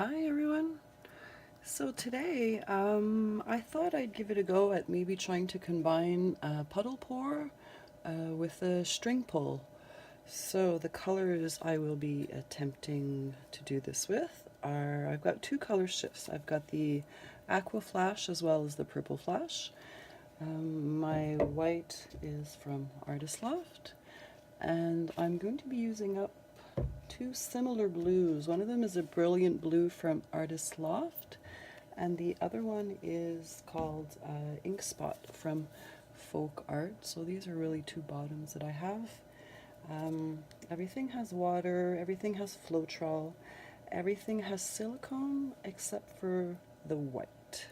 Hi everyone. So today I thought I'd give it a go at maybe trying to combine a puddle pour with a string pull. So the colors I will be attempting to do this with are, I've got two color shifts. I've got the Aqua Flash as well as the Purple Flash. My white is from Artist Loft, and I'm going to be using up two similar blues. One of them is a brilliant blue from Artist Loft, and the other one is called Ink Spot from Folk Art. So these are really two bottoms that I have. Everything has water, everything has Floetrol, everything has silicone except for the white.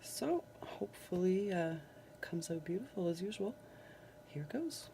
So hopefully comes out beautiful as usual. Here goes.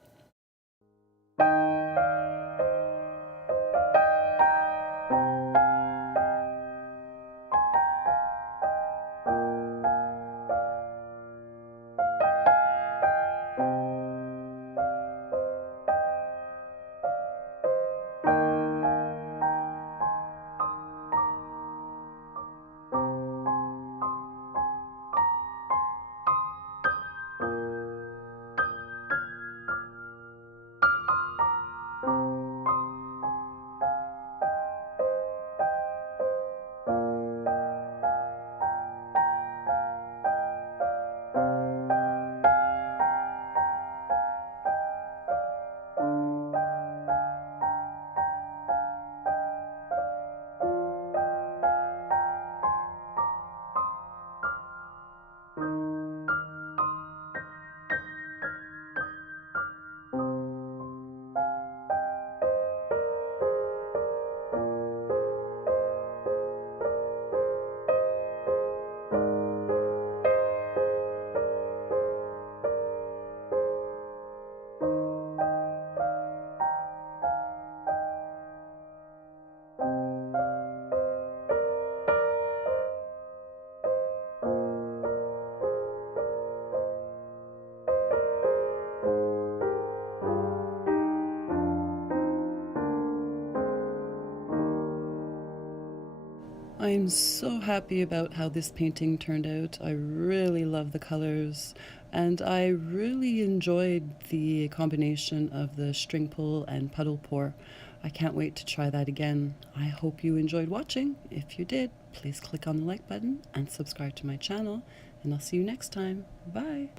I'm so happy about how this painting turned out. I really love the colors, and I really enjoyed the combination of the string pull and puddle pour. I can't wait to try that again. I hope you enjoyed watching. If you did, please click on the like button and subscribe to my channel, and I'll see you next time. Bye!